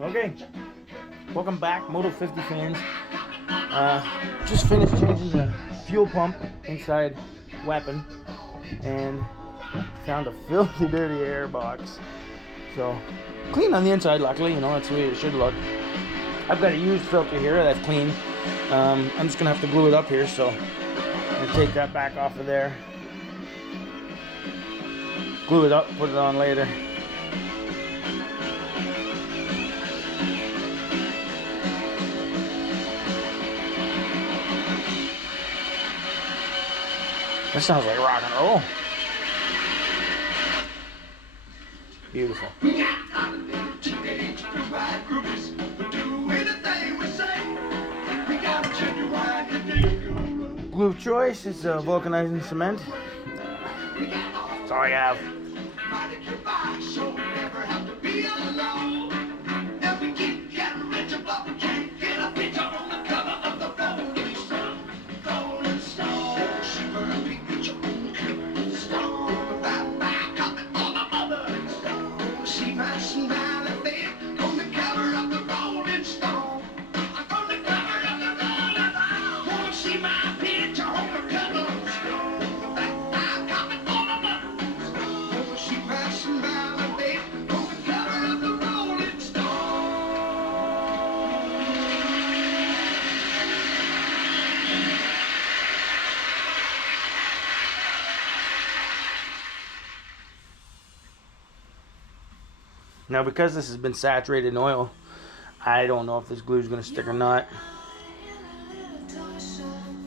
Okay, welcome back, Moto 50 fans. Just finished changing the fuel pump inside Weapon and found a filthy dirty air box. So, clean on the inside, luckily, that's the way it should look. I've got a used filter here that's clean. I'm just gonna have to glue it up here, so I'm gonna take that back off of there. Glue it up, put it on later. That sounds like rock and roll. Beautiful. Glue of choice is vulcanizing cement. That's all I have. Now, because this has been saturated in oil, I don't know if this glue is going to stick or not.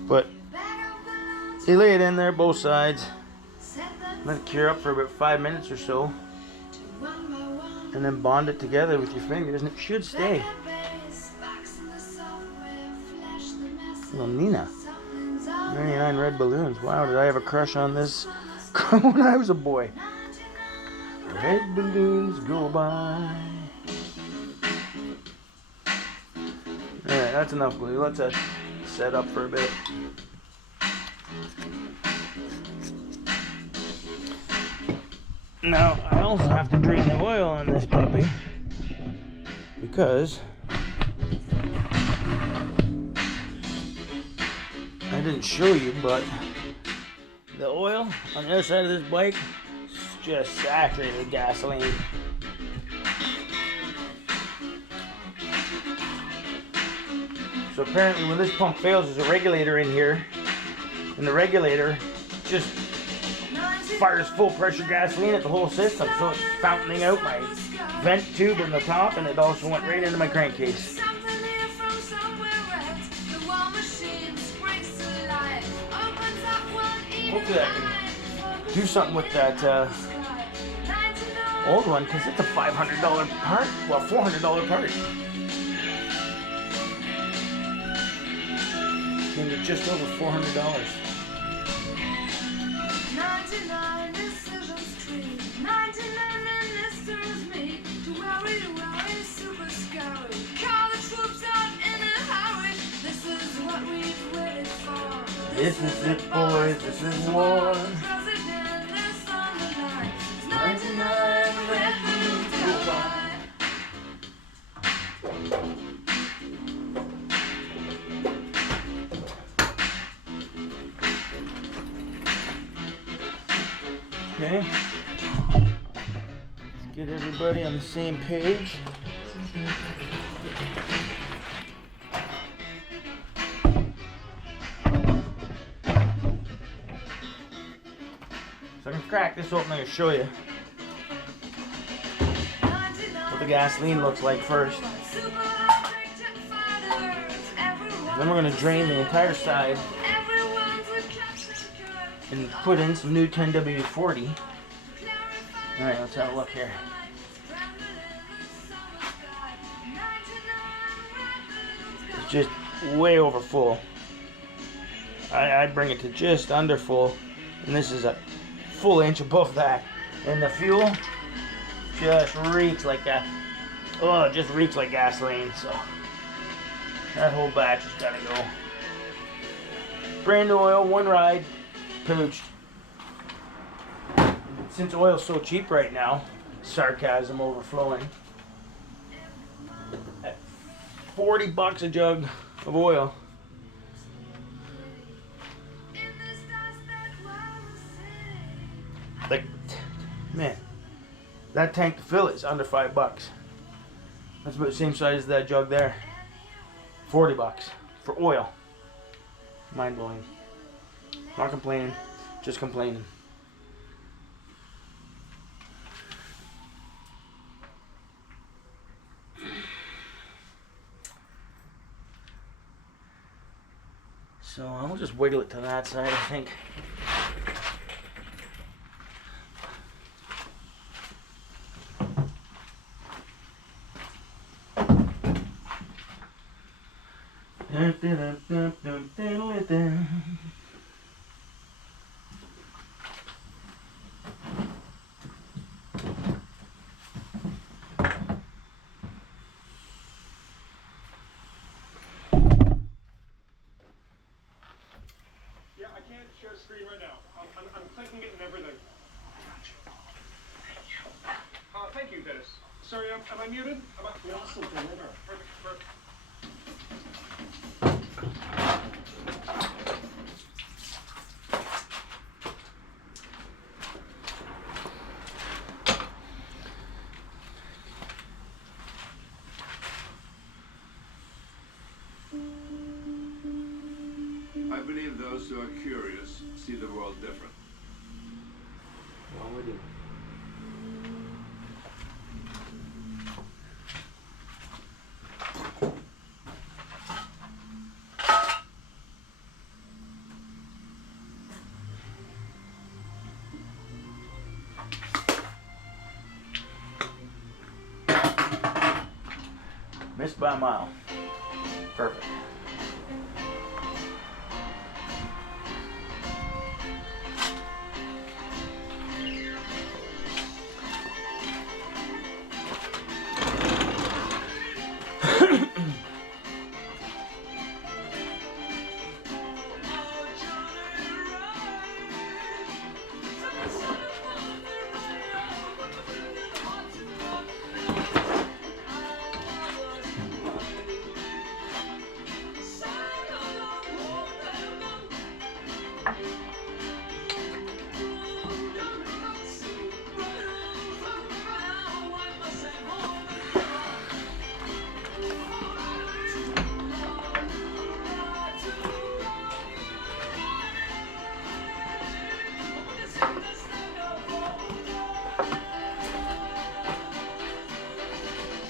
But you lay it in there, both sides, let it cure up for about 5 minutes or so, and then bond it together with your fingers, and it should stay. Little Nina. 99 red balloons. Wow, did I have a crush on this when I was a boy? Red balloons go by. Alright, that's enough glue. Let's set up for a bit. Now, I also have to drain the oil on this puppy because I didn't show you, but the oil on the other side of this bike just saturated with gasoline. So apparently when this pump fails, there's a regulator in here, and the regulator just fires full pressure gasoline at the whole system, so it's fountaining out my vent tube in the top, and it also went right into my crankcase. Hopefully I can do something with that old one, because it's a $500 part, well, $400 part. Came to just over $400. 99 decisions tree, 99 ministers meet to worry, super scary. Call the troops out in a hurry. This is what we've waited for. This is it, boys. This is war. President is on the line. 99 red balloons go by. Okay, let's get everybody on the same page. So I can crack this open and show you what the gasoline looks like first. Then we're going to drain the entire side and put in some new 10W40. Alright, let's have a look here. It's just way over full. I bring it to just under full, and this is a full inch above that. And the fuel just reeks like that. Oh, it just reeks like gasoline, so that whole batch has got to go. Brand new oil, one ride. Pooched. Since oil's so cheap right now, sarcasm overflowing. At $40 a jug of oil. Like, man, that tank to fill is under $5. That's about the same size as that jug there. $40 for oil. Mind blowing. Not complaining, just complaining. So I'll just wiggle it to that side, I think. Screen right now. I'm clicking it and everything. Thank you, Dennis. Sorry, am I muted? We also deliver. Perfect, perfect. I believe those who are curious see the world different. Well, we do. Missed by a mile. Perfect.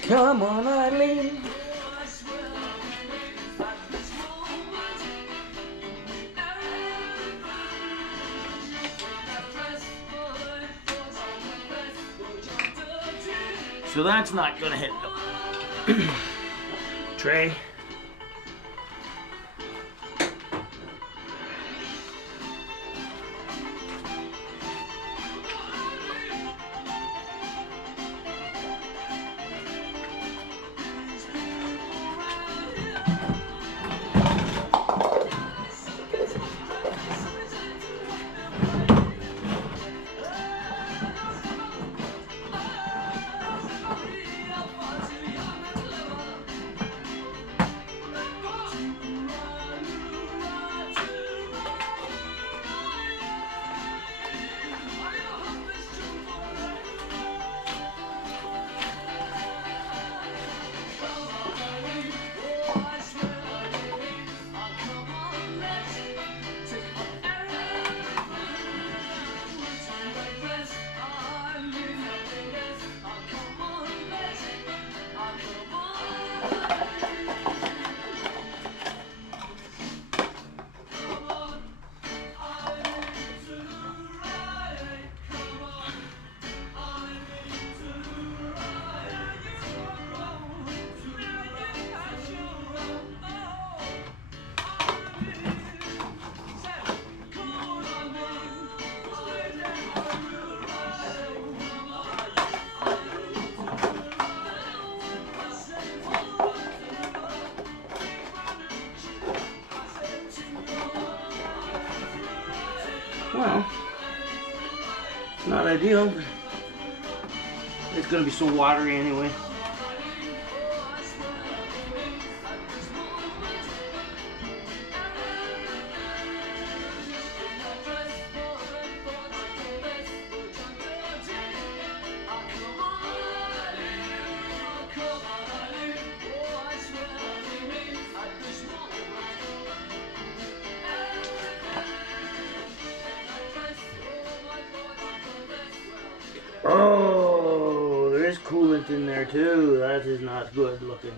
Come on, Eileen. So that's not gonna hit the tray. Well, not ideal, but It's gonna be so watery anyway. Oh, there is coolant in there too. That is not good looking.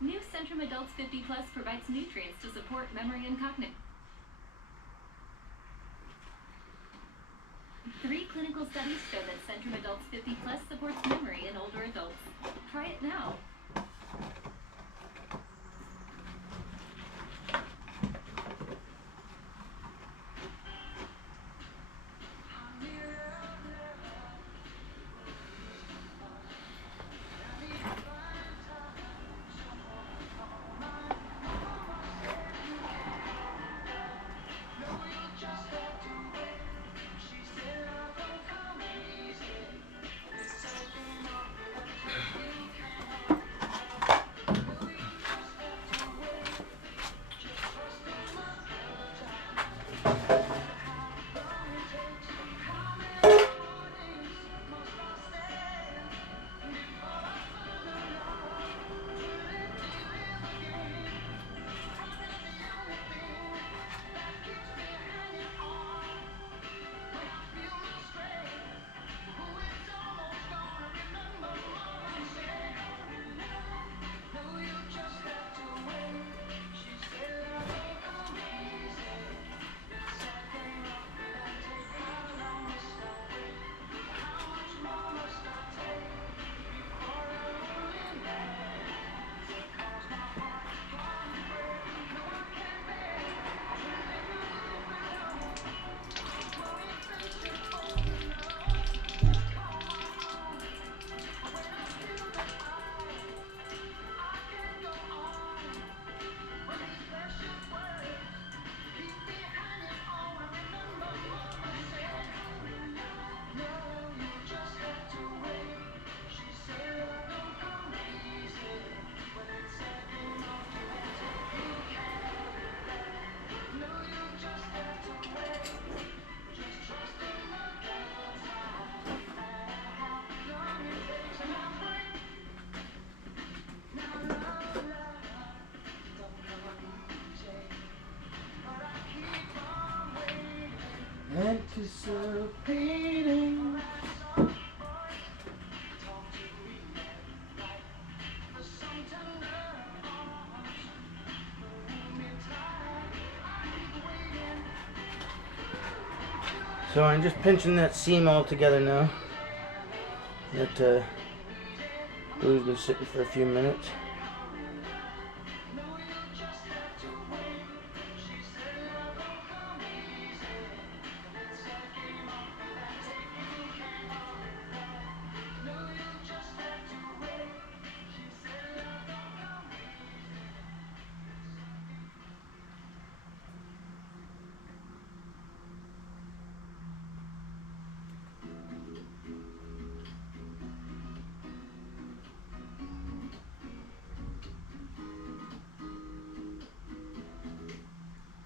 New Centrum Adults 50 Plus provides nutrients to support memory and cognition. 3 clinical studies show that Centrum Adults 50 Plus supports memory in older adults. Try it now. Anticipating. So I'm just pinching that seam all together now. That glue's been sitting for a few minutes.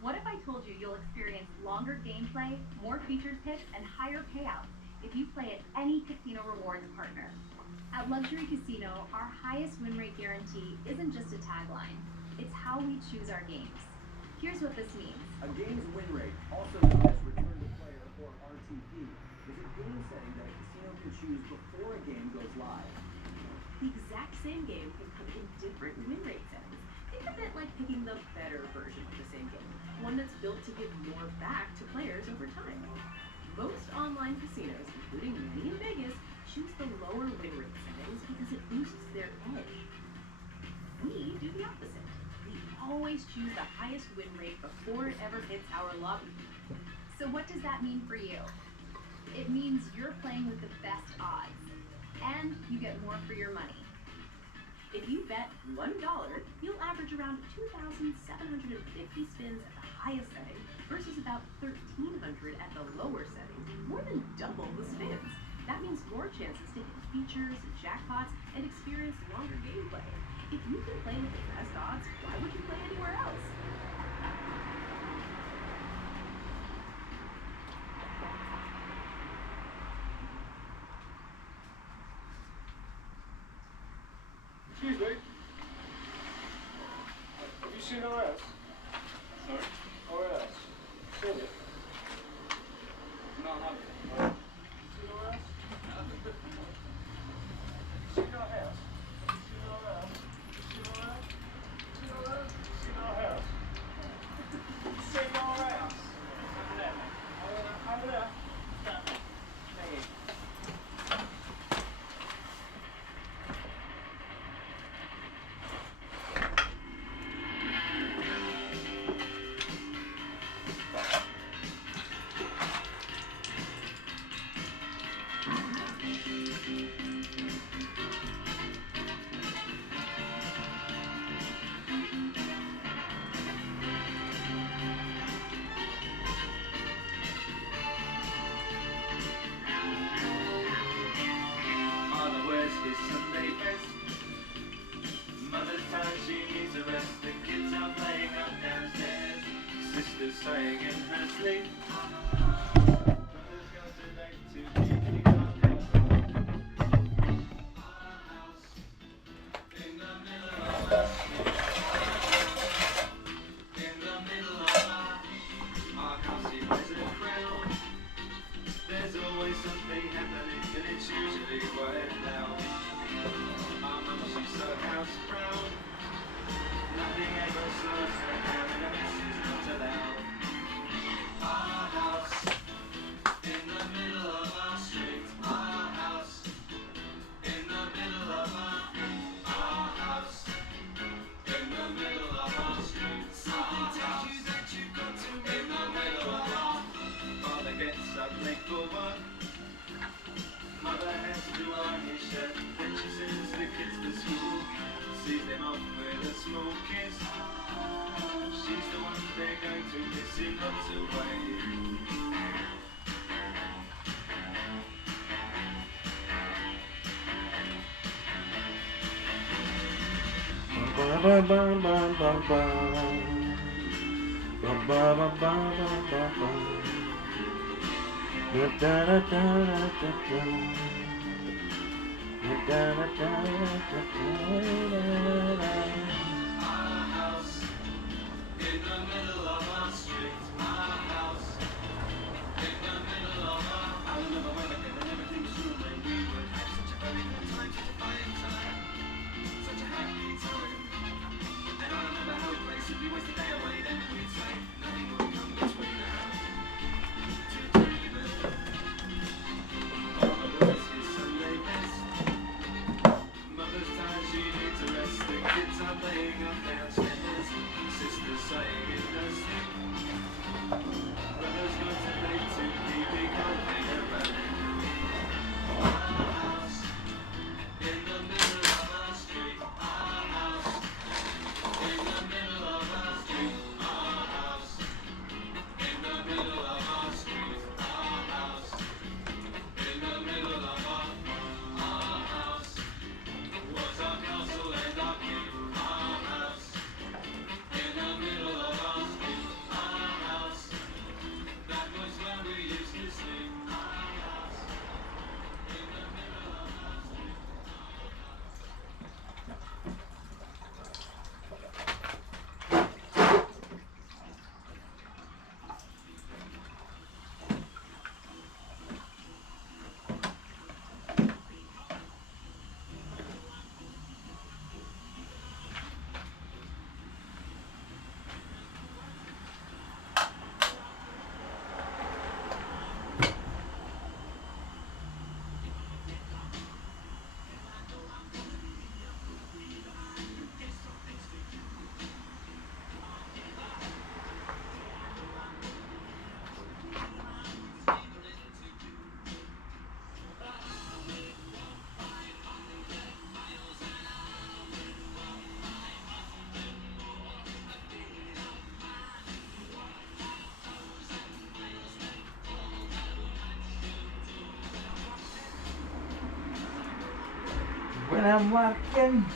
What if I told you you'll experience longer gameplay, more features hits, and higher payouts if you play at any Casino Rewards partner? At Luxury Casino, our highest win rate guarantee isn't just a tagline, it's how we choose our games. Here's what this means. A game's win rate, also known as return to player or RTP, is a game setting that a casino can choose before a game goes live. The exact same game can come in different win rate settings. Think of it like picking the better version of the same game, one that's built to give more back to players over time. Most online casinos, including many in Vegas, choose the lower win rate settings because it boosts their edge. We do the opposite. We always choose the highest win rate before it ever hits our lobby. So what does that mean for you? It means you're playing with the best odds, and you get more for your money. If you bet $1, you'll average around 2,750 spins at the highest setting versus about 1,300 at the lower setting. More than double the spins. That means more chances to hit features, jackpots, and experience longer gameplay. If you can play with the best odds, why would you play anywhere else? Excuse me. Have you seen OS? Sorry? OS. Seen it? No, I haven't. Seen OS? Seen our house? Seen our house? Seen our house? Seen our house? Seen our house? Seen our house? Over there, mate. Over there. Thank you. Father wears his Sunday best. Mother's tired, she needs a rest. The kids are playing up downstairs. Sister's sighing in her sleep. Brother's got too late to keep the contact. Our house in the middle of our street. In the middle of our house, he wears a crown. There's always something happening, and it's usually quite loud. Our mum, she's so house proud. Nothing ever slows her down, and a mess is not allowed. Our house in the middle of our street. Our house in the middle of our house in the middle of our street. Something tells you that you've got to in the middle of our. Father gets up late for work. Mother has to iron his shirt. Then she sends the kids to school. Sees them off with a small kiss. She's the one they're going to miss in lots of ways. Our house in the middle of our street. Our house in the middle of our. I remember when I came and everything was true when we would have such a very good time, such a fine time, such a happy time. And I remember how we played, simply waste the day away. Then we'd say nothing will come between us. To dreaming. Father wears his Sunday best. Mother's tired, she needs a rest. The kids are playing up downstairs. Sister's sighing in her sleep. Brother's got too late to keep the company around. Our house in the middle of our street. Our house in the middle of our street. Our house in the middle of our street. Our house in the middle of our house was our castle and our king. Our house in the middle of our street. Our house, that was where we used to sleep. I'm walking.